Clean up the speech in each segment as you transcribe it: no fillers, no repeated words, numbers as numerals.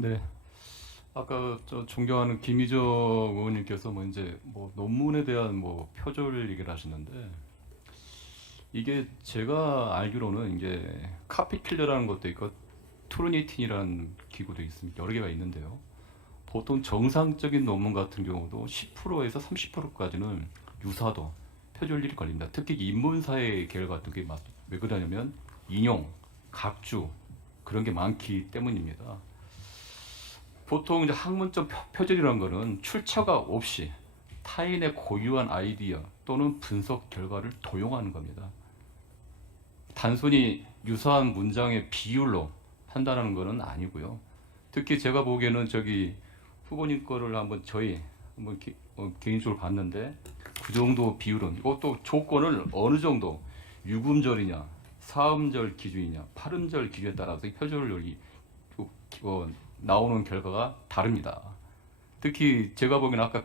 네. 아까 저 존경하는 김희정 의원님께서 뭐 이제 뭐 논문에 대한 뭐 표절 얘기를 하시는데 이게 제가 알기로는 이제 카피킬러라는 것도 있고 투르니틴이라는 기구도 있습니다. 여러 개가 있는데요. 보통 정상적인 논문 같은 경우도 10%에서 30%까지는 유사도 표절률이 걸립니다. 특히 인문사회 계열 같은 게 왜 그러냐면 인용, 각주 그런 게 많기 때문입니다. 보통 이제 학문적 표절이라는 거는 출처가 없이 타인의 고유한 아이디어 또는 분석 결과를 도용하는 겁니다. 단순히 유사한 문장의 비율로 판단하는 것은 아니고요. 특히 제가 보기에는 저기 후보님 거를 한번 한번 개인적으로 봤는데 그 정도 비율은 이것도 조건을 어느 정도 유금절이냐, 사음절 기준이냐, 팔음절 기준에 따라서 이 표절률이 나오는 결과가 다릅니다. 특히 제가 보기에는 아까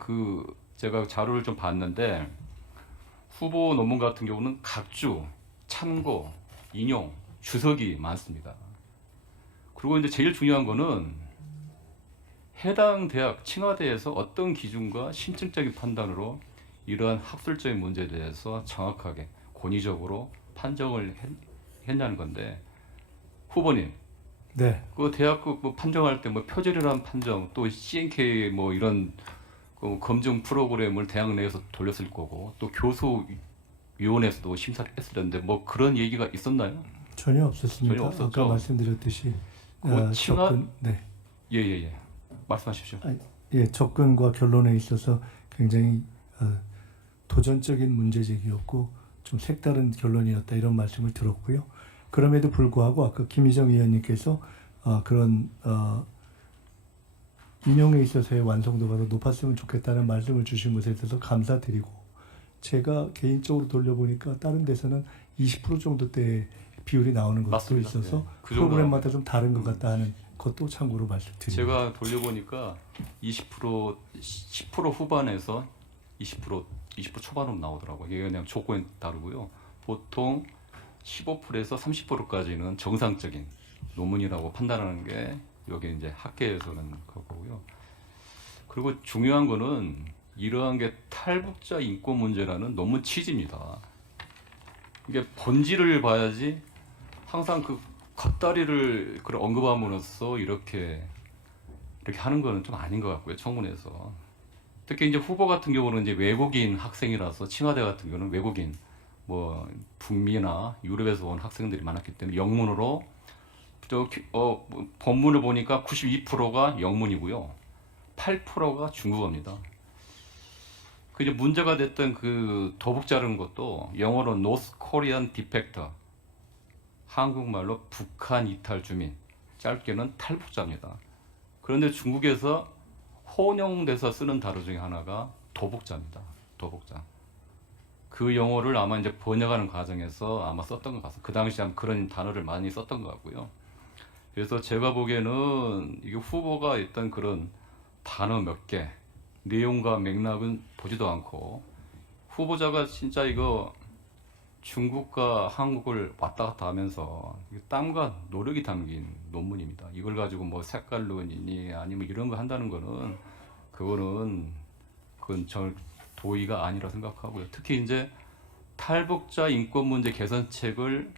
제가 자료를 좀 봤는데 후보 논문 같은 경우는 각주, 참고, 인용, 주석이 많습니다. 그리고 이제 제일 중요한 거는 해당 대학 칭화대에서 어떤 기준과 심층적인 판단으로 이러한 학술적인 문제에 대해서 정확하게 권위적으로 판정을 했냐는 건데 후보님 네, 그 대학교 뭐 판정할 때 뭐 표절이라는 판정 또 CNK 뭐 이런 그 검증 프로그램을 대학 내에서 돌렸을 거고 또 교수위원회에서도 심사를 했을 텐데 뭐 그런 얘기가 있었나요? 전혀 없었습니다. 전혀 아까 없었죠. 말씀드렸듯이 그 칭하 접근, 네, 예예예 말씀하십시오. 아, 예, 접근과 결론에 있어서 굉장히 도전적인 문제 제기였고 좀 색다른 결론이었다 이런 말씀을 들었고요. 그럼에도 불구하고 아까 김희정 의원님께서 그런 인용에 있어서의 완성도가 더 높았으면 좋겠다는 말씀을 주신 것에 대해서 감사드리고 제가 개인적으로 돌려보니까 다른 데서는 20% 정도대의 비율이 나오는 것도 맞습니다. 있어서 예, 그 정도 프로그램마다 좀 다른 것 같다 하는 것도 참고로 말씀드립니다. 제가 돌려보니까 20% 10% 후반에서 20% 초반으로 나오더라고요. 이게 그냥 조건이 다르고요. 보통 15%에서 30%까지는 정상적인 논문이라고 판단하는 게 여기 이제 학계에서는 그거고요. 그리고 중요한 거는 이러한 게 탈북자 인권 문제라는 논문 취지입니다. 이게 본질을 봐야지 항상 그 겉다리를 그걸 언급함으로써 이렇게 하는 거는 좀 아닌 것 같고요. 청문회에서 특히 이제 후보 같은 경우는 이제 외국인 학생이라서 칭화대 같은 경우는 외국인 뭐 북미나 유럽에서 온 학생들이 많았기 때문에 영문으로 본문을 보니까 92%가 영문이고요. 8%가 중국어입니다. 그 이제 문제가 됐던 그 도북 자르는 것도 영어로 North Korean Defector, 한국말로 북한 이탈 주민, 짧게는 탈북자입니다. 그런데 중국에서 혼용돼서 쓰는 단어 중에 하나가 도북자입니다. 도북자. 그 영어를 아마 이제 번역하는 과정에서 아마 썼던 것 같습니다. 그 당시에 아마 그런 단어를 많이 썼던 것 같고요. 그래서 제가 보기에는 이게 후보가 있던 그런 단어 몇 개, 내용과 맥락은 보지도 않고 후보자가 진짜 이거 중국과 한국을 왔다 갔다 하면서 땀과 노력이 담긴 논문입니다. 이걸 가지고 뭐 색깔론이니 아니면 이런 거 한다는 거는 그건 저 도의가 아니라 생각하고요. 특히 이제 탈북자 인권 문제 개선책을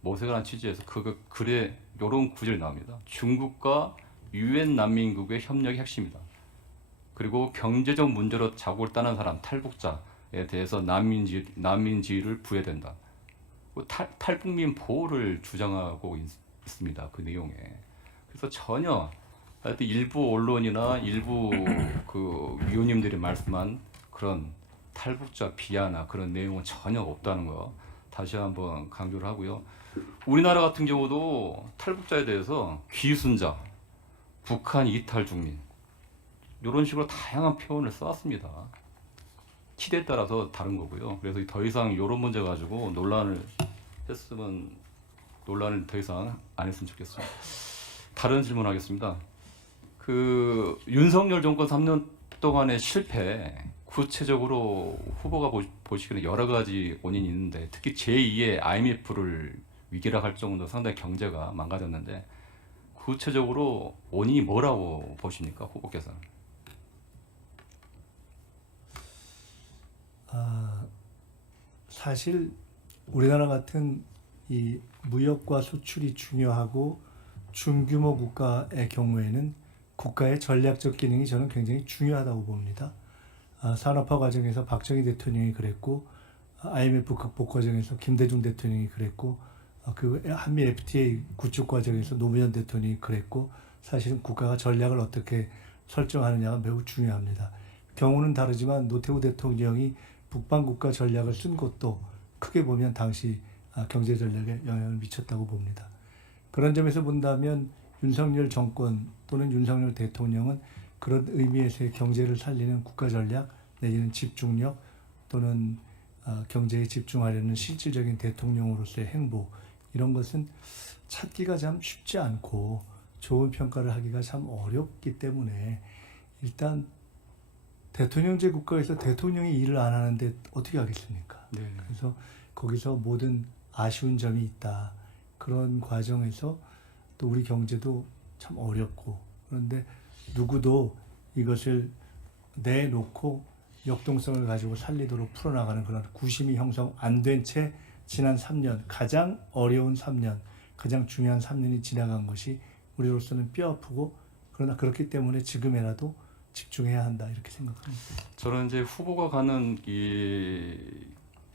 모색한 취지에서 글에 이런 구절이 나옵니다. 중국과 유엔 난민국의 협력이 핵심이다. 그리고 경제적 문제로 자국을 떠난 사람 탈북자에 대해서 난민지위를 부여된다. 탈북민 보호를 주장하고 있습니다. 그 내용에. 그래서 전혀 하여튼 일부 언론이나 일부 그 위원님들이 말씀한 그런 탈북자 비하나 그런 내용은 전혀 없다는 거 다시 한번 강조를 하고요. 우리나라 같은 경우도 탈북자에 대해서 귀순자, 북한 이탈 중민 이런 식으로 다양한 표현을 써왔습니다. 시대에 따라서 다른 거고요. 그래서 더 이상 이런 문제 가지고 논란을 더 이상 안 했으면 좋겠습니다. 다른 질문하겠습니다. 그 윤석열 정권 3년 동안의 실패, 구체적으로 후보가 보시기에는 여러 가지 원인이 있는데 특히 제2의 IMF를 위기라 할 정도로 상당히 경제가 망가졌는데 그 구체적으로 원인이 뭐라고 보십니까, 후보께서는? 사실 우리나라 같은 이 무역과 수출이 중요하고 중규모 국가의 경우에는 국가의 전략적 기능이 저는 굉장히 중요하다고 봅니다. 산업화 과정에서 박정희 대통령이 그랬고, IMF 극복 과정에서 김대중 대통령이 그랬고, 그 한미 FTA 구축 과정에서 노무현 대통령이 그랬고, 사실은 국가가 전략을 어떻게 설정하느냐가 매우 중요합니다. 경우는 다르지만 노태우 대통령이 북방국가 전략을 쓴 것도 크게 보면 당시 경제 전략에 영향을 미쳤다고 봅니다. 그런 점에서 본다면 윤석열 정권 또는 윤석열 대통령은 그런 의미에서의 경제를 살리는 국가 전략 내지는 집중력 또는 경제에 집중하려는 실질적인 대통령으로서의 행보, 이런 것은 찾기가 참 쉽지 않고 좋은 평가를 하기가 참 어렵기 때문에 일단 대통령제 국가에서 대통령이 일을 안 하는데 어떻게 하겠습니까? 네. 그래서 거기서 모든 아쉬운 점이 있다. 그런 과정에서 또 우리 경제도 참 어렵고, 그런데 누구도 이것을 내놓고 역동성을 가지고 살리도록 풀어나가는 그런 구심이 형성 안 된 채 지난 3년, 가장 어려운 3년, 가장 중요한 3년이 지나간 것이 우리로서는 뼈아프고, 그러나 그렇기 때문에 지금이라도 집중해야 한다, 이렇게 생각합니다. 저는 이제 후보가 가는 이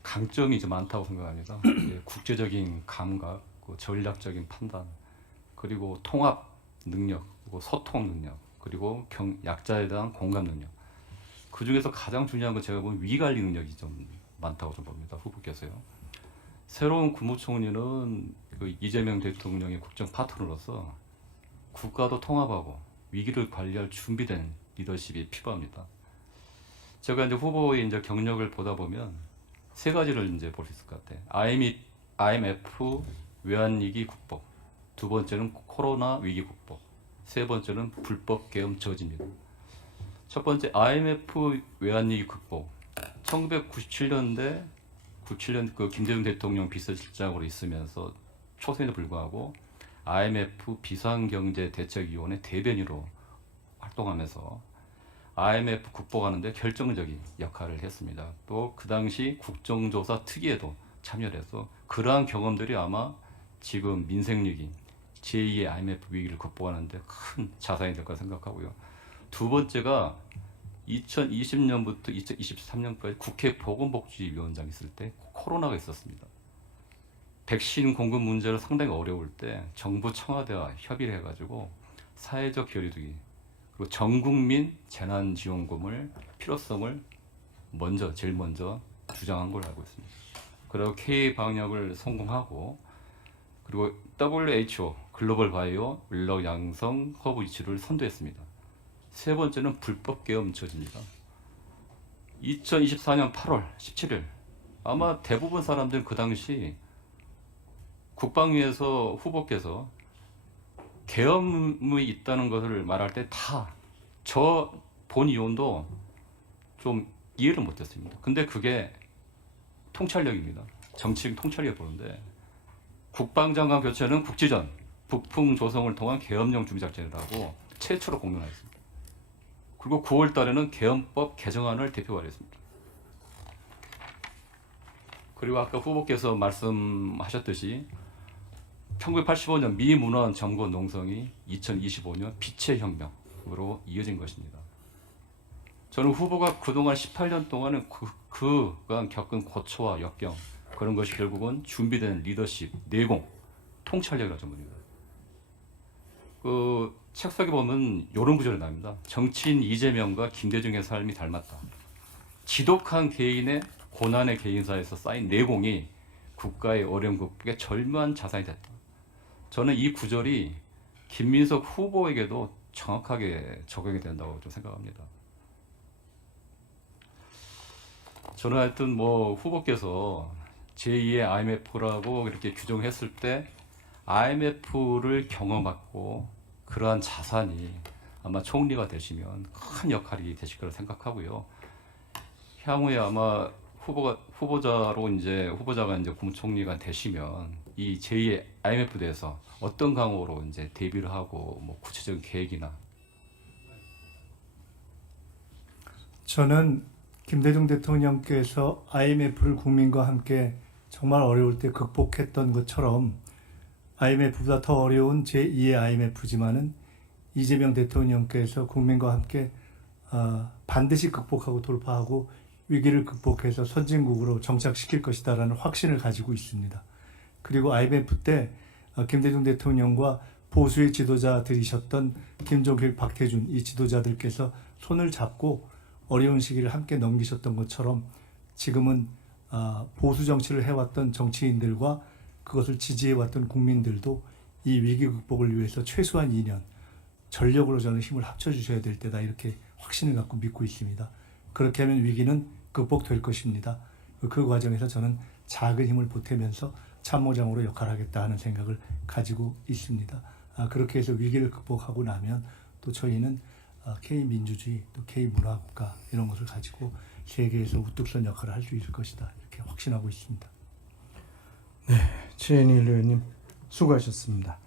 강점이 이제 많다고 생각합니다. 국제적인 감각, 그 전략적인 판단, 그리고 통합 능력, 그리고 소통 능력, 그리고 약자에 대한 공감 능력. 그 중에서 가장 중요한 건 제가 보면 위관리 능력이 좀 많다고 좀 봅니다. 후보께서요. 새로운 국무총리는 그 이재명 대통령의 국정 파트너로서 국가도 통합하고 위기를 관리할 준비된 리더십이 필요합니다. 제가 이제 후보의 이제 경력을 보다 보면 세 가지를 이제 볼 수 있을 것 같아요. IMF 외환위기 국복, 두 번째는 코로나 위기 국복, 세 번째는 불법 계엄 저지입니다. 첫 번째 IMF 외환위기 극복. 1997년대 97년 그 김대중 대통령 비서실장으로 있으면서 초선에도 불구하고 IMF 비상경제대책위원회 대변인으로 활동하면서 IMF 극복하는데 결정적인 역할을 했습니다. 또 그 당시 국정조사 특위에도 참여를 해서 그러한 경험들이 아마 지금 민생위기 제2의 IMF 위기를 극복하는데 큰 자산이 될 거라 생각하고요. 두 번째가 2020년부터 2023년까지 국회 보건복지위원장 있을 때 코로나가 있었습니다. 백신 공급 문제를 상당히 어려울 때 정부 청와대와 협의를 해가지고 사회적 거리두기 그리고 전국민 재난지원금을 필요성을 제일 먼저 주장한 걸로 알고 있습니다. 그리고 K 방역을 성공하고 그리고 WHO 글로벌 바이오 인력 양성 허브 이슈를 선도했습니다. 세 번째는 불법 계엄 저지입니다. 2024년 8월 17일 아마 대부분 사람들은 그 당시 국방위에서 후보께서 계엄이 있다는 것을 말할 때 다 저 본 의원도 좀 이해를 못했습니다. 근데 그게 통찰력입니다. 정치적 통찰력 보는데 국방장관 교체는 국지전, 북풍 조성을 통한 계엄령 준비작전이라고 최초로 공론화했습니다. 그리고 9월 달에는 계엄법 개정안을 대표 발의했습니다. 그리고 아까 후보께서 말씀하셨듯이 1985년 미문화 정권 농성이 2025년 빛의 혁명으로 이어진 것입니다. 저는 후보가 그동안 18년 동안은 그간 겪은 고초와 역경 그런 것이 결국은 준비된 리더십, 내공, 통찰력이라고 봅니다. 그 책석에 보면 이런 구절이 나옵니다. 정치인 이재명과 김대중의 삶이 닮았다. 지독한 개인의 고난의 개인사에서 쌓인 내공이 국가의 어려움 극복에 절묘한 자산이 됐다. 저는 이 구절이 김민석 후보에게도 정확하게 적용이 된다고 좀 생각합니다. 저는 하여튼 뭐 후보께서 제2의 IMF라고 이렇게 규정했을 때 IMF를 경험하고 그러한 자산이 아마 총리가 되시면 큰 역할이 되실 거라 생각하고요. 향후에 아마 후보자가 이제 국무총리가 되시면 이 제2의 IMF 대해서 어떤 각오로 이제 대비를 하고 뭐 구체적인 계획이나. 저는 김대중 대통령께서 IMF를 국민과 함께 정말 어려울 때 극복했던 것처럼 IMF보다 더 어려운 제2의 IMF지만은 이재명 대통령께서 국민과 함께 반드시 극복하고 돌파하고 위기를 극복해서 선진국으로 정착시킬 것이다라는 확신을 가지고 있습니다. 그리고 IMF 때 김대중 대통령과 보수의 지도자들이셨던 김종필, 박태준 이 지도자들께서 손을 잡고 어려운 시기를 함께 넘기셨던 것처럼 지금은 보수 정치를 해왔던 정치인들과 그것을 지지해왔던 국민들도 이 위기 극복을 위해서 최소한 2년 전력으로 저는 힘을 합쳐주셔야 될 때다 이렇게 확신을 갖고 믿고 있습니다. 그렇게 하면 위기는 극복될 것입니다. 그 과정에서 저는 작은 힘을 보태면서 참모장으로 역할하겠다 하는 생각을 가지고 있습니다. 그렇게 해서 위기를 극복하고 나면 또 저희는 K민주주의 또 K문화국가 이런 것을 가지고 세계에서 우뚝선 역할을 할 수 있을 것이다 이렇게 확신하고 있습니다. 최현일 의원님 수고하셨습니다.